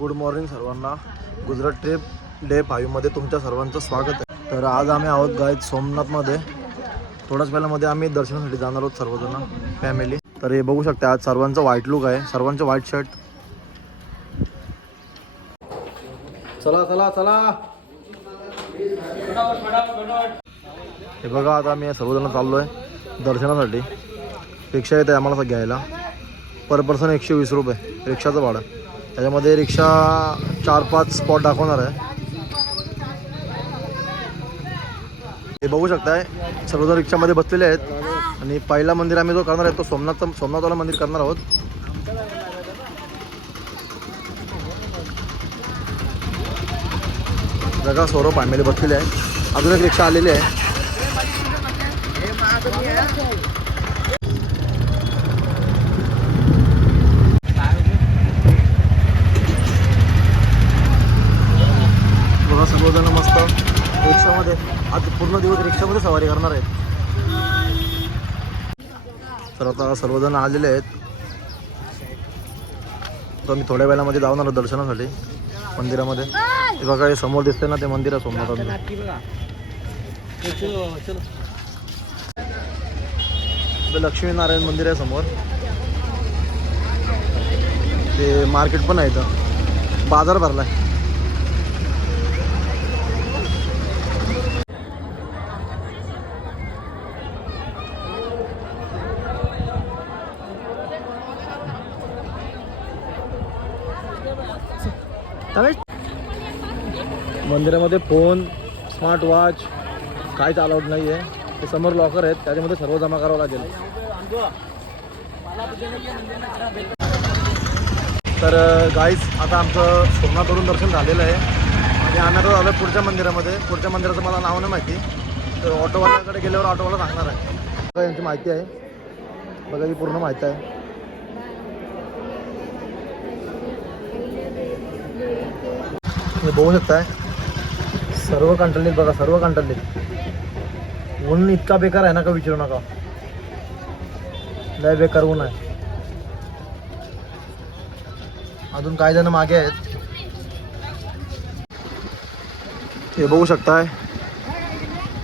Good morning सर्वांना. Gujarat trip day 5 मध्ये तुमच्या सर्वांचं स्वागत आहे. तर आज आम्ही आहोत गाईत सोमनाथमध्ये. थोड्याच वेळामध्ये आम्ही दर्शनासाठी जाणार आहोत सर्वजण फॅमिली. तर हे बघू शकता आज सर्वांचं व्हाईट लुक आहे, सर्वांचं व्हाईट शर्ट. चला चला चला. हे बघा आता आम्ही सर्वजण चाललो आहे दर्शनासाठी. रिक्षा येते आम्हाला घ्यायला. पर पर्सन 120 रुपये रिक्षाचं भाडं. त्याच्यामध्ये रिक्षा 4-5 स्पॉट दाखवणार आहे. हे बघू शकताय सर्वजण रिक्षामध्ये बसलेले आहेत. आणि पहिला मंदिर आम्ही जो करणार आहे तो सोमनाथवाला मंदिर करणार आहोत. बघा सौरव फॅमिली बसलेले आहे. अजून एक रिक्षा आलेली आहे. बघा सर्वजण मस्त रिक्षामध्ये आज पूर्ण दिवस रिक्षामध्ये सवारी करणार आहेत. तर आता सर्वजण आलेले आहेत. तर मी थोड्या वेळामध्ये जाणार आहोत दर्शनासाठी मंदिरामध्ये. हे बघा हे समोर दिसते ना ते मंदिर आहे सोमनाथाचं. लक्ष्मीनारायण मंदिर आहे समोर. ते मार्केट पण आहे इथं, बाजार भरलाय. मंदिरामध्ये फोन, स्मार्ट वॉच काहीच अलाउड नाही आहे. ते समोर लॉकर आहेत त्याच्यामध्ये सर्व जमा करावं लागेल. तर गाईज आता आमचं सोमनाथवरून दर्शन झालेलं आहे आणि आम्ही आता आलो पुढच्या मंदिरामध्ये. पुढच्या मंदिराचं मला नाव नाही माहिती. तर ऑटोवाल्याकडे गेल्यावर ऑटोवाला सांगणार आहे. यांची माहिती आहे बघा, ही पूर्ण माहिती आहे. बघू शकताय सर्व कंटाळलीत बघा, सर्व कंटाळलीत. ऊन इतका बेकार आहे ना का विचारू नका. लय बेकार ऊन आहे. अजून काही जण मागे आहेत. हे बघू शकताय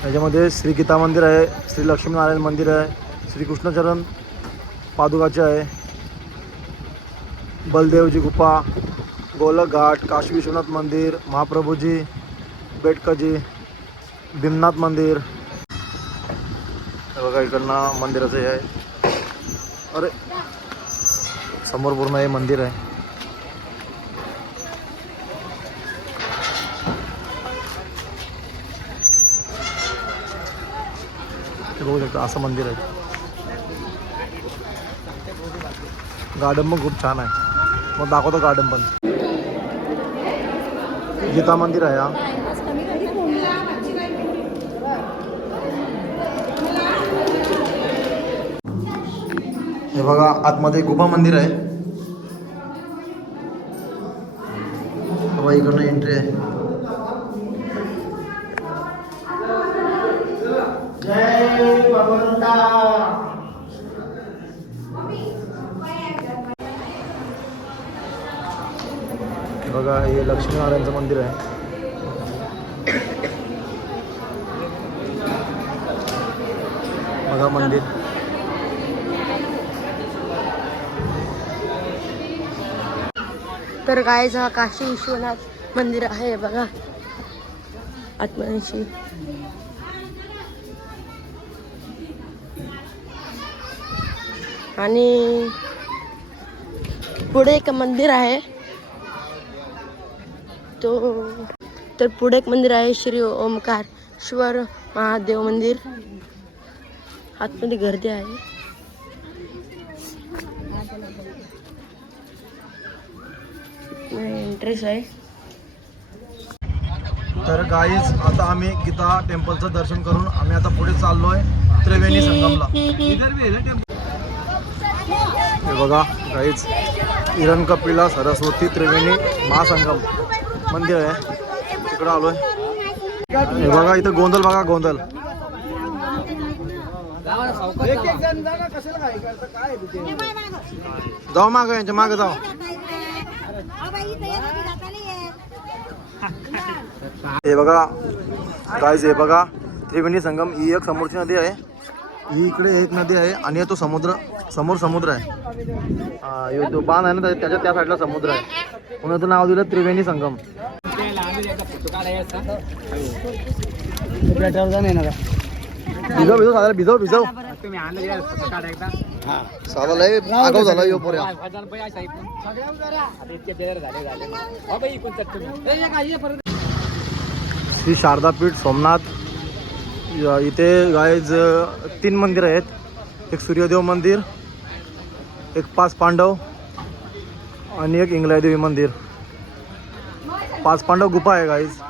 याच्यामध्ये श्री गीता मंदिर आहे, श्री लक्ष्मीनारायण मंदिर आहे, श्री कृष्णचरण पादुकाचे आहे, बलदेवजी गुफा, गोलक घाट, काशी विश्वनाथ मंदिर, महाप्रभूजी, बेटकाजी, भीमनाथ मंदिर. हे बघा इकडनं मंदिराचं हे आहे. अरे समोर पूर्ण हे मंदिर आहे. हे बघू शकता असं मंदिर आहे. गार्डन पण खूप छान आहे. मग दाखवतो गार्डन पण. गीता मंदिर आहे हा. हे बघा आतमध्ये गुफा मंदिर आहे. इकडनं एंट्री आहे. जय भगवंता. बघा हे लक्ष्मीनारायणचं मंदिर आहे. बघा मंदिर. तर गाईज हा काशी विश्वनाथ मंदिर आहे बघा आत्मनिशी. आणि पुढे एक मंदिर आहे तर पुढे एक मंदिर आहे श्री ओमकारेश्वर महादेव मंदिर. आतमध्ये गर्दी आहे. एंट्रेस आहे. तर गाईज आता आम्ही गीता टेम्पलचं दर्शन करून आम्ही आता पुढे चाललोय त्रिवेणी संगमला. हे बघा गाईज इरण कपिला सरस्वती त्रिवेणी महासंगम मंदिर आहे. तिकडं आलोय. हे बघा इथं गोंधळ बघा, गोंधळ. जाऊ मागं, यांच्या मागं जाऊ. हे बघा गाईज, हे बघा त्रिवेणी संगम. ही एक समोरची नदी आहे, ही इकडे एक नदी आहे आणि तो समुद्र समोर समुद्र आहे. तो बांध आहे ना त्याच्या त्या साईडला समुद्र आहे, म्हणून नाव दिलं त्रिवेणी संगम. भिजव साधारण भिजव साधा लय आगाव झाला यो पोऱ्या. श्री शारदापीठ सोमनाथ. इथे गाईज 3 मंदिर आहेत. एक सूर्यदेव मंदिर, एक 5 पांडव आणि एक इंगलादेवी मंदिर. 5 पांडव गुफा आहे गाईज.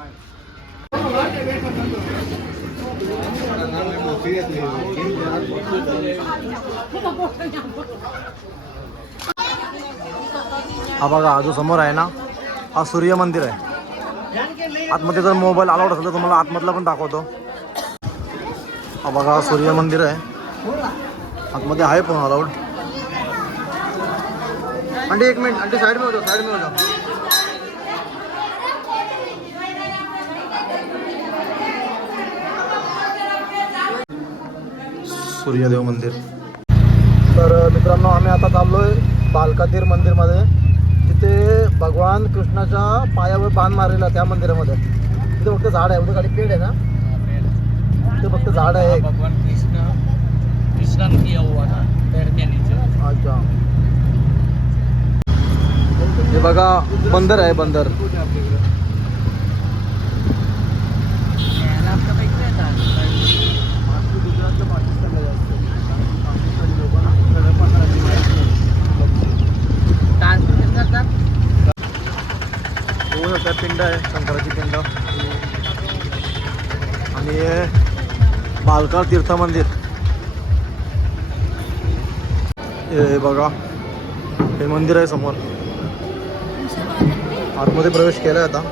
हा बघा, हा जो समोर आहे ना, हा सूर्य मंदिर आहे. आतमध्ये जर मोबाईल अलाउड असेल तर तुम्हाला आतमधला पण दाखवतो. हा बघा, हा सूर्य मंदिर आहे, आतमध्ये आहे पण अलाउड. आंटी एक मिनिट, आंटी साइड में हो जाओ, साइड में हो जाओ. सूर्यदेव मंदिर. तर मित्रांनो, आम्ही आता चाललोय बालकातीर मंदिरमध्ये. तिथे भगवान कृष्णाच्या पायावर बाण मारलेला त्या मंदिरामध्ये. तिथे फक्त झाड आहे, उद्या खाली पेड आहे ना, तिथे फक्त झाड आहे. भगवान विश्राम किया हुआ था पेड़ के नीचे. अच्छा, हे बघा बंदर आहे, बंदर. पिंड आहे, शंकराची पिंड. आणि हे बालका तीर्थ मंदिर. हे बघा, हे मंदिर आहे समोर. आतमध्ये प्रवेश केलाय आता.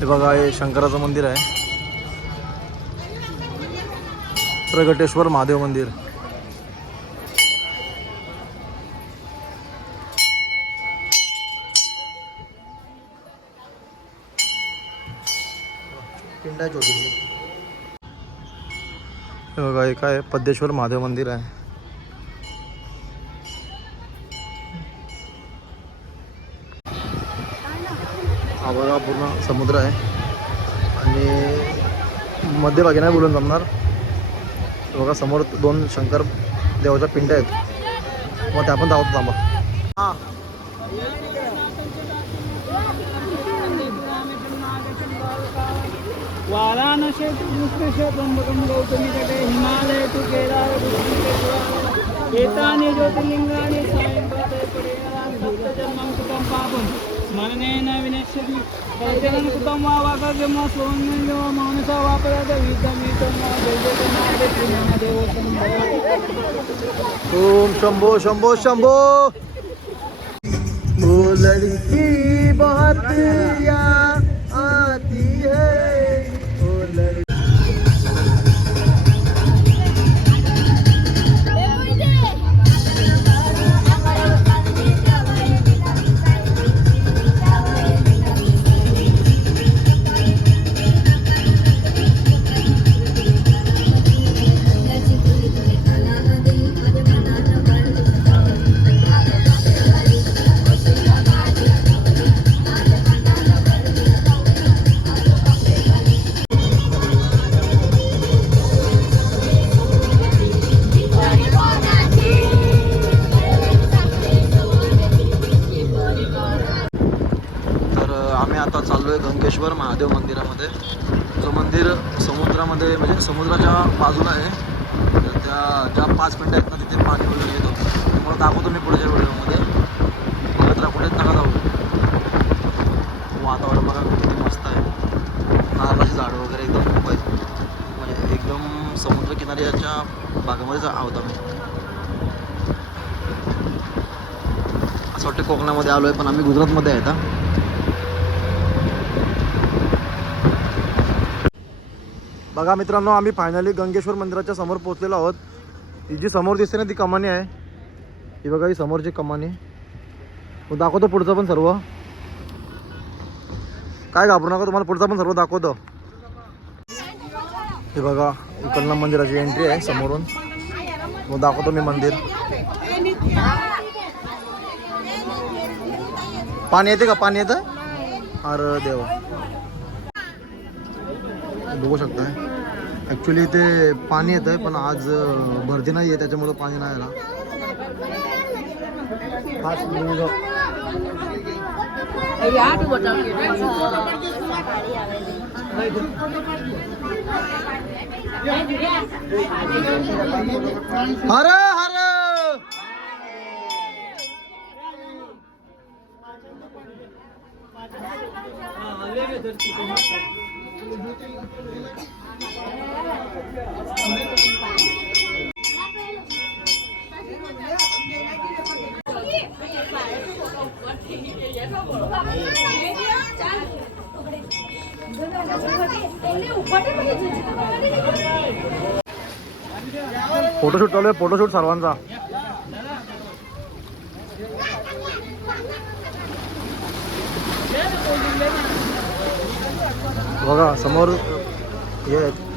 हे बघा, हे शंकराचं मंदिर आहे. प्रगटेश्वर महादेव मंदिर. पिंड आहे छोटी. हे बघा, हे काय पद्मेश्वर महादेव मंदिर आहे. हा बघा, पूर्ण समुद्र आहे आणि मध्यभागी नाही बोलून जमणार. बघा, समोर 2 शंकर देवाच्या पिंड आहेत, मग त्या पण धावत थांबा. हां, वाराणसी तु कृष्णेश त्र्यंबकं गौतमी तटे हिमालय तु केदार एतानि ज्योतिर्लिंगानि सायंकाले भक्तजन्मं कृतं पापं स्मरणेन विनश्यति दैत्यं कृतं वा वाकर्यं वा सौम्यं वा मानसा वा परादवितं वा दैत्यनादेव ओम शंभो शंभो शंभो. वो लड़की बहुत याद आती है, वो लड़की. आता चाललो आहे गंगेश्वर महादेव मंदिरामध्ये. जो मंदिर समुद्रामध्ये म्हणजे समुद्राच्या बाजूला आहे. तर त्या ज्या 5 मिनिटं आहेत ना, तिथे पाणी वगैरे येतो. तुम्हाला दाखवतो मी पुढच्या व्हिडिओमध्ये. बघत राहा, कुठेच नका जाऊ. वातावरण बघा किती मस्त आहे. नारळाची झाडं वगैरे एकदम खूप आहेत. म्हणजे एकदम समुद्रकिनाऱ्याच्या भागामध्येच आहोत आम्ही. असं वाटतं कोकणामध्ये आलो आहे पण आम्ही गुजरातमध्ये आहे आता. बघा मित्रांनो, आम्ही फायनली गंगेश्वर मंदिराच्या समोर पोहोचलेलो आहोत. ही जी समोर दिसते ना ती कमानी आहे. ही बघा ही समोरची कमानी. मग दाखवतो पुढचं पण सर्व. काय घाबरू नका, तुम्हाला पुढचा पण सर्व दाखवतो. हे बघा इकडनं मंदिराची एंट्री आहे समोरून. मग दाखवतो मी मंदिर. पाणी येते का? पाणी येतं? अरे देवा, बघू शकता. ॲक्च्युली इथे पाणी येतं आहे पण आज भरती नाही आहे त्याच्यामुळं पाणी नाही आला. हर हर फोटोशूट चालू आहे. फोटोशूट सर्वांचा. बघा समोर हे आहेत